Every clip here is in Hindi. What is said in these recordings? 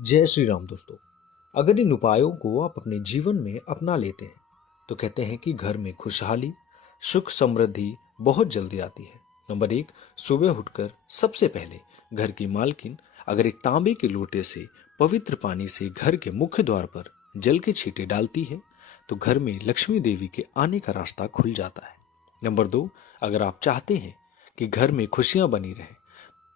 जय श्री राम दोस्तों। अगर इन उपायों को आप अपने जीवन में अपना लेते हैं तो कहते हैं कि घर में खुशहाली, सुख, समृद्धि बहुत जल्दी आती है। नंबर एक, सुबह उठकर सबसे पहले घर की मालकिन अगर एक तांबे के लोटे से पवित्र पानी से घर के मुख्य द्वार पर जल के छींटे डालती है तो घर में लक्ष्मी देवी के आने का रास्ता खुल जाता है। नंबर दो, अगर आप चाहते हैं कि घर में खुशियां बनी रहें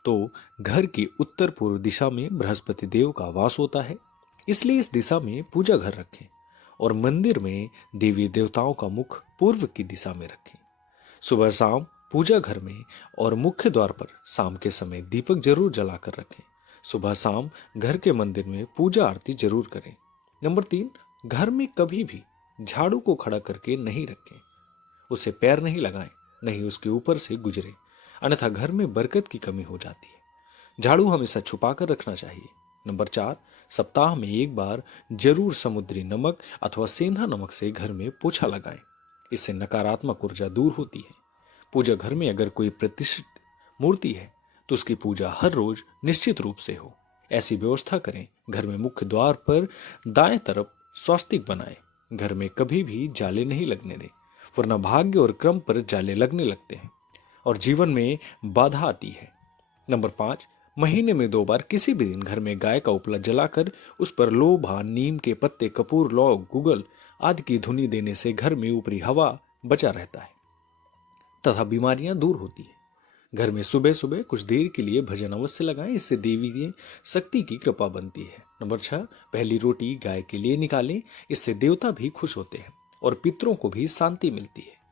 तो घर की उत्तर पूर्व दिशा में बृहस्पति देव का वास होता है, इसलिए इस दिशा में पूजा घर रखें और मंदिर में देवी देवताओं का मुख पूर्व की दिशा में रखें। सुबह शाम पूजा घर में और मुख्य द्वार पर शाम के समय दीपक जरूर जलाकर रखें। सुबह शाम घर के मंदिर में पूजा आरती जरूर करें। नंबर तीन, घर में कभी भी झाड़ू को खड़ा करके नहीं रखें, उसे पैर नहीं लगाएं, नहीं उसके ऊपर से गुजरे, अन्यथा घर में बरकत की कमी हो जाती है। झाड़ू हमेशा छुपा कर रखना चाहिए। नंबर चार, सप्ताह में एक बार जरूर समुद्री नमक अथवा सेंधा नमक से घर में पोछा लगाएं, इससे नकारात्मक ऊर्जा दूर होती है। पूजा घर में अगर कोई प्रतिष्ठित मूर्ति है तो उसकी पूजा हर रोज निश्चित रूप से हो, ऐसी व्यवस्था करें। घर में मुख्य द्वार पर दाएं तरफ स्वास्तिक बनाएं। घर में कभी भी जाले नहीं लगने दें, वरना भाग्य और क्रम पर जाले लगने लगते हैं और जीवन में बाधा आती है। नंबर पांच, महीने में 2 बार किसी भी दिन घर में गाय का उपला जलाकर उस पर लोभा, नीम के पत्ते, कपूर, लौंग, गुगल आदि की धुनी देने से घर में ऊपरी हवा बचा रहता है तथा बीमारियां दूर होती है। घर में सुबह सुबह कुछ देर के लिए भजन अवश्य लगाएं, इससे देवी की शक्ति की कृपा बनती है। नंबर छह, पहली रोटी गाय के लिए निकालें, इससे देवता भी खुश होते हैं और पितरों को भी शांति मिलती है।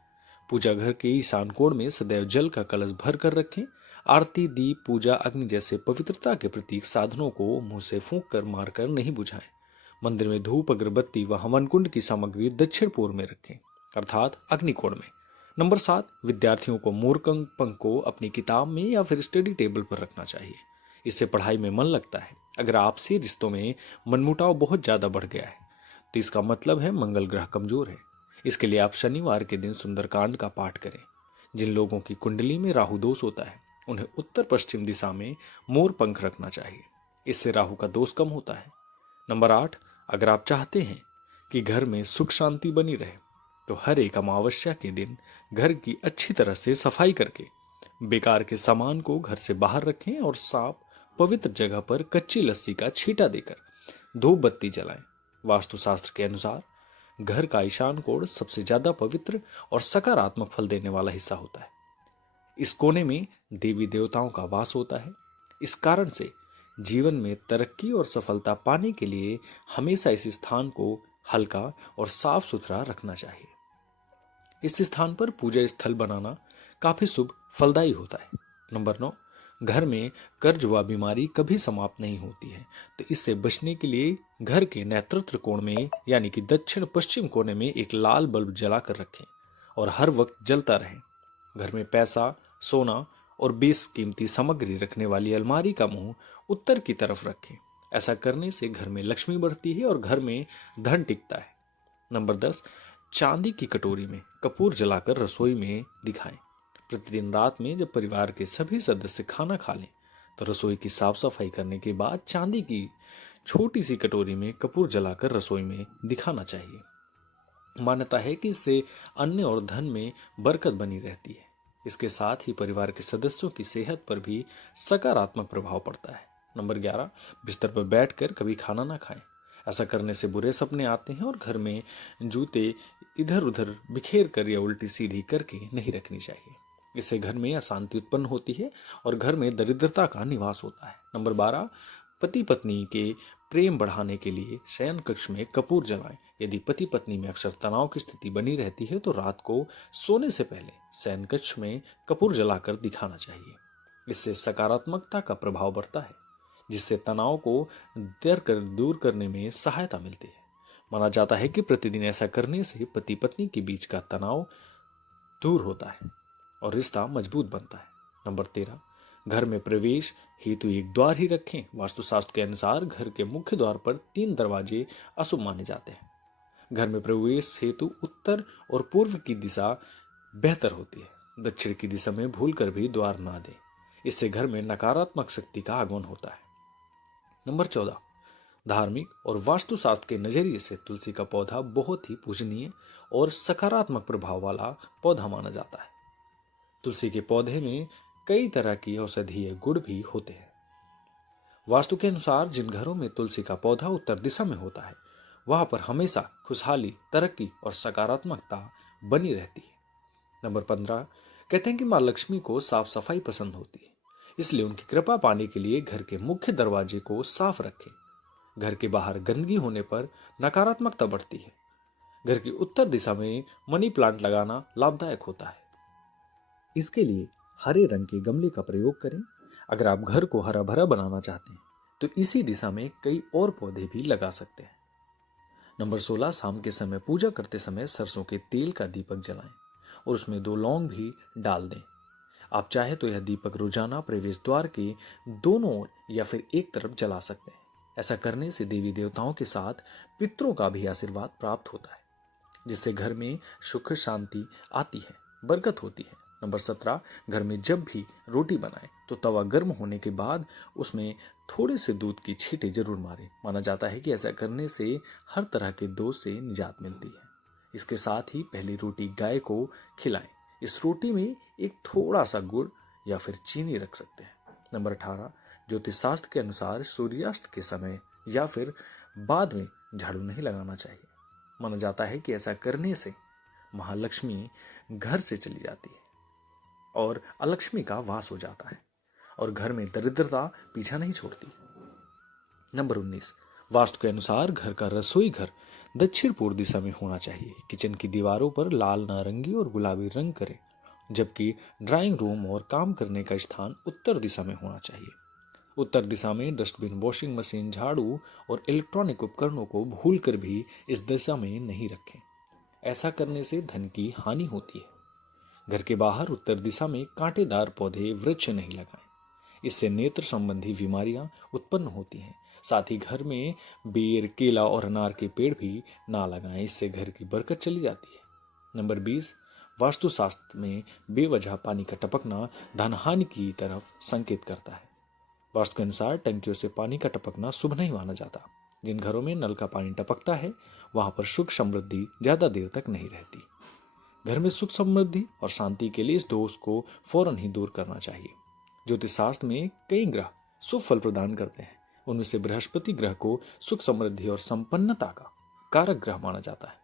पूजा घर के ईशान कोण में सदैव जल का कलश भर कर रखें। आरती, दीप, पूजा, अग्नि जैसे पवित्रता के प्रतीक साधनों को मुंह से फूंक कर मारकर नहीं बुझाएं। मंदिर में धूप, अगरबत्ती व हवन कुंड की सामग्री दक्षिण पूर्व में रखें, अर्थात अग्निकोण में। नंबर सात, विद्यार्थियों को मोरकंक पंख को अपनी किताब में या फिर स्टडी टेबल पर रखना चाहिए, इससे पढ़ाई में मन लगता है। अगर आपसी रिश्तों में मनमुटाव बहुत ज्यादा बढ़ गया है तो इसका मतलब है मंगल ग्रह कमजोर है। इसके लिए आप शनिवार के दिन सुंदरकांड का पाठ करें। जिन लोगों की कुंडली में राहु दोष होता है उन्हें उत्तर पश्चिम दिशा में मोर पंख रखना चाहिए, इससे राहु का दोष कम होता है। नंबर आठ, अगर आप चाहते हैं कि घर में सुख शांति बनी रहे तो हर एक अमावस्या के दिन घर की अच्छी तरह से सफाई करके बेकार के सामान को घर से बाहर रखें और साफ पवित्र जगह पर कच्ची लस्सी का छींटा देकर धूप बत्ती जलाएं। वास्तुशास्त्र के अनुसार घर का ईशान कोण सबसे ज्यादा पवित्र और सकारात्मक फल देने वाला हिस्सा होता है। इस कोने में देवी देवताओं का वास होता है। इस कारण से जीवन में तरक्की और सफलता पाने के लिए हमेशा इस स्थान को हल्का और साफ सुथरा रखना चाहिए। इस स्थान पर पूजा स्थल बनाना काफी शुभ फलदायी होता है। नंबर 9, घर में कर्ज व बीमारी कभी समाप्त नहीं होती है, तो इससे बचने के लिए घर के नेतृत्व कोण में यानी कि दक्षिण पश्चिम कोने में एक लाल बल्ब जलाकर रखें और हर वक्त जलता रहे। घर में पैसा, सोना और बेशकीमती सामग्री रखने वाली अलमारी का मुंह उत्तर की तरफ रखें। ऐसा करने से घर में लक्ष्मी बढ़ती है और घर में धन टिकता है। नंबर 10, चांदी की कटोरी में कपूर जलाकर रसोई में दिखाएं। प्रतिदिन रात में जब परिवार के सभी सदस्य खाना खा लें तो रसोई की साफ सफाई करने के बाद चांदी की छोटी सी कटोरी में कपूर जलाकर रसोई में दिखाना चाहिए। मान्यता है कि इससे अन्न और धन में बरकत बनी रहती है। इसके साथ ही परिवार के सदस्यों की सेहत पर भी सकारात्मक प्रभाव पड़ता है। नंबर 11, बिस्तर पर बैठकर कभी खाना ना खाएं। ऐसा करने से बुरे सपने आते हैं और घर में जूते इधर उधर बिखेर कर या उल्टी सीधी करके नहीं रखनी चाहिए। इससे घर में अशांति उत्पन्न होती है और घर में दरिद्रता का निवास होता है। नंबर 12, पति पत्नी के प्रेम बढ़ाने के लिए शयन कक्ष में कपूर जलाएं। यदि पति पत्नी में अक्सर तनाव की स्थिति बनी रहती है तो रात को सोने से पहले शयन कक्ष में कपूर जलाकर दिखाना चाहिए। इससे सकारात्मकता का प्रभाव बढ़ता है, जिससे तनाव को दूर करने में सहायता मिलती है। माना जाता है कि प्रतिदिन ऐसा करने से पति पत्नी के बीच का तनाव दूर होता है और रिश्ता मजबूत बनता है। नंबर 13, घर में प्रवेश हेतु एक द्वार ही रखें। वास्तुशास्त्र के अनुसार घर के मुख्य द्वार पर 3 दरवाजे अशुभ माने जाते हैं। घर में प्रवेश हेतु उत्तर और पूर्व की दिशा बेहतर होती है। दक्षिण की दिशा में भूलकर भी द्वार ना दें, इससे घर में नकारात्मक शक्ति का आगमन होता है। नंबर 14, धार्मिक और वास्तुशास्त्र के नजरिए से तुलसी का पौधा बहुत ही पूजनीय और सकारात्मक प्रभाव वाला पौधा माना जाता है। तुलसी के पौधे में कई तरह की औषधीय गुण भी होते हैं। वास्तु के अनुसार जिन घरों में तुलसी का पौधा उत्तर दिशा में होता है वहां पर हमेशा खुशहाली, तरक्की और सकारात्मकता बनी रहती है। नंबर 15, कहते हैं कि माँ लक्ष्मी को साफ सफाई पसंद होती है, इसलिए उनकी कृपा पाने के लिए घर के मुख्य दरवाजे को साफ रखें। घर के बाहर गंदगी होने पर नकारात्मकता बढ़ती है। घर की उत्तर दिशा में मनी प्लांट लगाना लाभदायक होता है। इसके लिए हरे रंग के गमले का प्रयोग करें। अगर आप घर को हरा भरा बनाना चाहते हैं तो इसी दिशा में कई और पौधे भी लगा सकते हैं। नंबर 16, शाम के समय पूजा करते समय सरसों के तेल का दीपक जलाएं और उसमें 2 लौंग भी डाल दें। आप चाहे तो यह दीपक रोजाना प्रवेश द्वार के दोनों ओर या फिर एक तरफ जला सकते हैं। ऐसा करने से देवी देवताओं के साथ पितरों का भी आशीर्वाद प्राप्त होता है, जिससे घर में सुख शांति आती है, बरकत होती है। नंबर 17, घर में जब भी रोटी बनाएं तो तवा गर्म होने के बाद उसमें थोड़े से दूध की छींटे जरूर मारें। माना जाता है कि ऐसा करने से हर तरह के दोष से निजात मिलती है। इसके साथ ही पहली रोटी गाय को खिलाएं। इस रोटी में एक थोड़ा सा गुड़ या फिर चीनी रख सकते हैं। नंबर 18, ज्योतिष शास्त्र के अनुसार सूर्यास्त के समय या फिर बाद में झाड़ू नहीं लगाना चाहिए। माना जाता है कि ऐसा करने से महालक्ष्मी घर से चली जाती है और अलक्ष्मी का वास हो जाता है और घर में दरिद्रता पीछा नहीं छोड़ती। नंबर 19, वास्तु के अनुसार घर का रसोई घर दक्षिण पूर्व दिशा में होना चाहिए। किचन की दीवारों पर लाल, नारंगी और गुलाबी रंग करें, जबकि ड्राइंग रूम और काम करने का स्थान उत्तर दिशा में होना चाहिए। उत्तर दिशा में डस्टबिन, वॉशिंग मशीन, झाड़ू और इलेक्ट्रॉनिक उपकरणों को भूलकर भी इस दिशा में नहीं रखें। ऐसा करने से धन की हानि होती है। घर के बाहर उत्तर दिशा में कांटेदार पौधे, वृक्ष नहीं लगाएं। इससे नेत्र संबंधी बीमारियां उत्पन्न होती हैं। साथ ही घर में बेर, केला और अनार के पेड़ भी ना लगाएं, इससे घर की बरकत चली जाती है। नंबर 20, वास्तुशास्त्र में बेवजह पानी का टपकना धन हानि की तरफ संकेत करता है। वास्तु के अनुसार टंकियों से पानी का टपकना शुभ नहीं माना जाता। जिन घरों में नल का पानी टपकता है वहां पर सुख समृद्धि ज्यादा देर तक नहीं रहती। घर में सुख समृद्धि और शांति के लिए इस दोष को फौरन ही दूर करना चाहिए। ज्योतिष शास्त्र में कई ग्रह शुभ फल प्रदान करते हैं। उनमें से बृहस्पति ग्रह को सुख समृद्धि और संपन्नता का कारक ग्रह माना जाता है।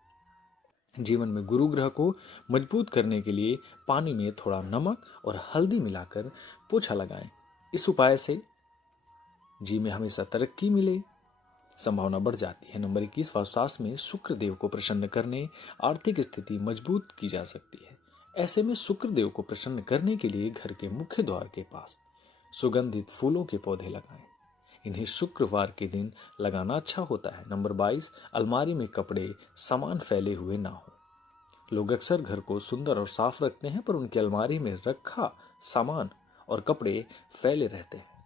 जीवन में गुरु ग्रह को मजबूत करने के लिए पानी में थोड़ा नमक और हल्दी मिलाकर पोछा लगाएं। इस उपाय से जी में हमेशा तरक्की मिले, संभावना बढ़ जाती है। नंबर 21, वास्तुशास्त्र में शुक्र देव को प्रसन्न करने आर्थिक स्थिति मजबूत की जा सकती है। ऐसे में शुक्र देव को प्रसन्न करने के लिए घर के मुख्य द्वार के पास सुगंधित फूलों के पौधे लगाएं। इन्हें शुक्रवार के दिन लगाना अच्छा होता है। नंबर 22, अलमारी में कपड़े सामान फैले हुए ना हो। लोग अक्सर घर को सुंदर और साफ रखते हैं, पर उनकी अलमारी में रखा सामान और कपड़े फैले रहते हैं।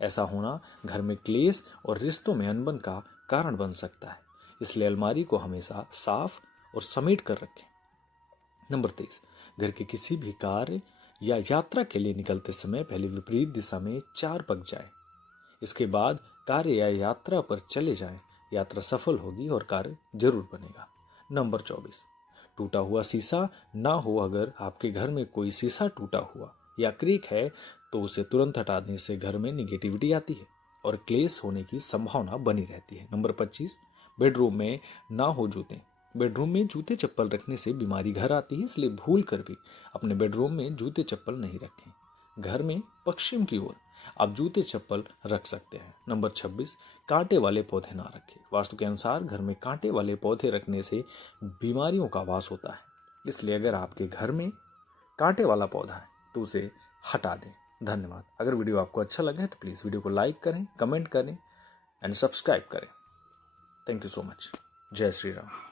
ऐसा होना घर में क्लेश और रिश्तों में अनबन का कारण बन सकता है। इसलिए अलमारी को हमेशा साफ और समेट कर रखें। नंबर 23, घर के किसी भी कार्य या यात्रा के लिए निकलते समय पहले विपरीत दिशा में 4 पग जाएं। इसके बाद कार्य या यात्रा पर चले जाएं। यात्रा सफल होगी और कार्य जरूर बनेगा। नंबर 24, टूटा हुआ शीशा ना हो। अगर आपके घर में कोई शीशा टूटा हुआ या क्रीक है तो उसे तुरंत हटाने से घर में निगेटिविटी आती है और क्लेश होने की संभावना बनी रहती है। नंबर 25, बेडरूम में ना हो जूते। बेडरूम में जूते चप्पल रखने से बीमारी घर आती है, इसलिए भूल कर भी अपने बेडरूम में जूते चप्पल नहीं रखें। घर में पश्चिम की ओर आप जूते चप्पल रख सकते हैं। नंबर 26, कांटे वाले पौधे ना रखें। वास्तु के अनुसार घर में कांटे वाले पौधे रखने से बीमारियों का वास होता है, इसलिए अगर आपके घर में कांटे वाला पौधा है तो उसे हटा दें। धन्यवाद। अगर वीडियो आपको अच्छा लगे तो प्लीज़ वीडियो को लाइक करें, कमेंट करें एंड सब्सक्राइब करें। Thank you so much. जय श्री राम।